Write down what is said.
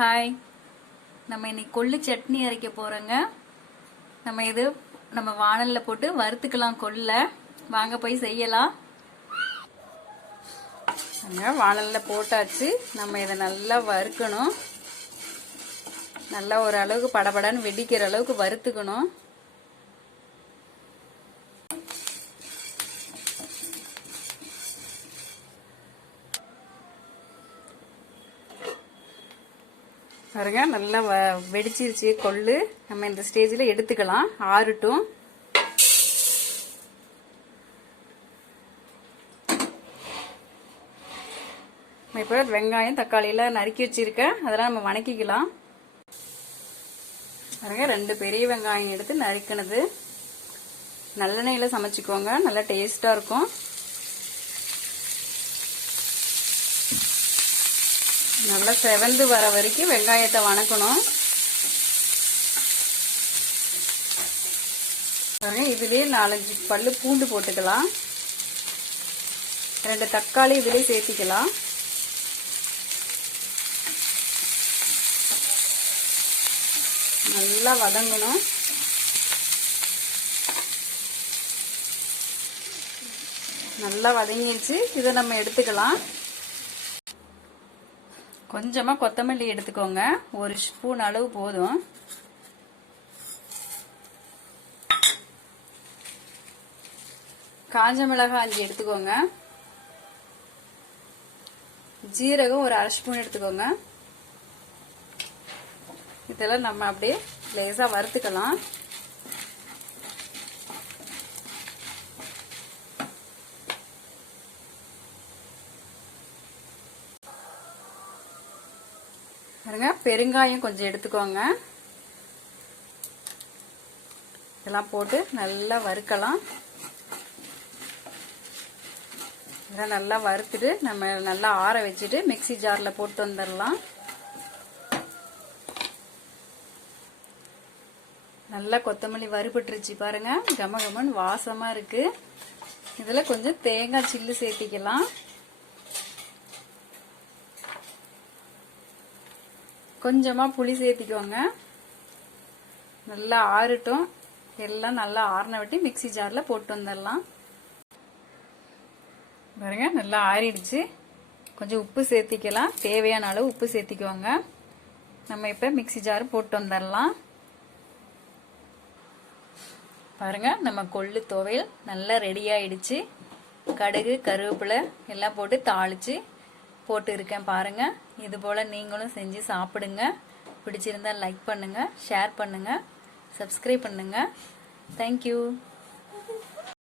Hi, நம்ம இன்னைக்கு கொள்ளு சட்னி அரைக்க போறோங்க. நம்ம வாணல்ல போட்டு வறுத்துக்கலாம் கொள்ள. வாங்க போய் செய்யலாம். வாணல்ல போட்டாச்சு. நம்ம இதை நல்லா வறுக்கணும். நல்லா ஒரு அளவுக்கு படபடன்னு வெடிக்கிற அளவுக்கு வறுத்துக்கணும். பாருங்க, நல்லா வெடிச்சிருச்சு கொள்ளு. நம்ம இந்த ஸ்டேஜ்ல எடுத்துக்கலாம், ஆறட்டும். இப்போ வெங்காயம் தக்காளி எல்லாம் நறுக்கி வச்சிருக்கேன், அதெல்லாம் நம்ம வணக்கிக்கலாம். பாருங்க, 2 பெரிய வெங்காயம் எடுத்து நறுக்கினது. நல்லெண்ணெயில சமைச்சுக்கோங்க, நல்லா டேஸ்டா இருக்கும். நல்லா செவந்து வர வரைக்கும் வெங்காயத்தை வணக்கணும். இதுலயே 4-5 பல்லு பூண்டு போட்டுக்கலாம். 2 தக்காளி இதுலயே சேர்த்திக்கலாம். நல்லா வதங்கணும். நல்லா வதங்கிடுச்சு. இதை நம்ம எடுத்துக்கலாம். கொஞ்சமா கொத்தமல்லி எடுத்துக்கோங்க, 1 ஸ்பூன் அளவு போதும். காஞ்ச மிளகாய் 5 எடுத்துக்கோங்க. ஜீரகம் ஒரு 1/2 ஸ்பூன் எடுத்துக்கோங்க. இதெல்லாம் நம்ம அப்படியே லேசா வறுத்துக்கலாம். பெருங்காயம் கொஞ்சம் எடுத்துக்கோங்க. இதெல்லாம் போட்டு நல்லா வறுக்கலாம். இதெல்லாம் நல்லா வறுத்துட்டு நம்ம நல்லா ஆற வச்சுட்டு மிக்ஸி ஜார்ல போட்டு வந்துடலாம். நல்லா கொத்தமல்லி வறுபட்டுருச்சு பாருங்க, கம கமன்னு வாசமா இருக்கு. இதுல கொஞ்சம் தேங்காய் சில்லு சேர்த்திக்கலாம். கொஞ்சமா புளி சேர்த்திக்கோங்க. நல்லா ஆறட்டும். எல்லாம் நல்லா ஆறின விட்டு மிக்ஸி ஜார்ல போட்டு வந்துடலாம். பாருங்க, நல்லா ஆறிடுச்சு. கொஞ்சம் உப்பு சேர்த்திக்கலாம், தேவையான அளவு உப்பு சேர்த்திக்கோங்க. நம்ம இப்ப மிக்ஸி ஜார் போட்டு வந்துடலாம். பாருங்க, நம்ம கொள்ளு துவையல் நல்லா ரெடி ஆயிடுச்சு. கடுகு கருவேப்பிலை எல்லாம் போட்டு தாளிச்சு போட்டு இருக்கேன் பாருங்க. இது போல நீங்களும் செஞ்சு சாப்பிடுங்க. பிடிச்சிருந்தா லைக் பண்ணுங்க, ஷேர் பண்ணுங்க, சப்ஸ்கிரைப் பண்ணுங்க. தேங்க்யூ.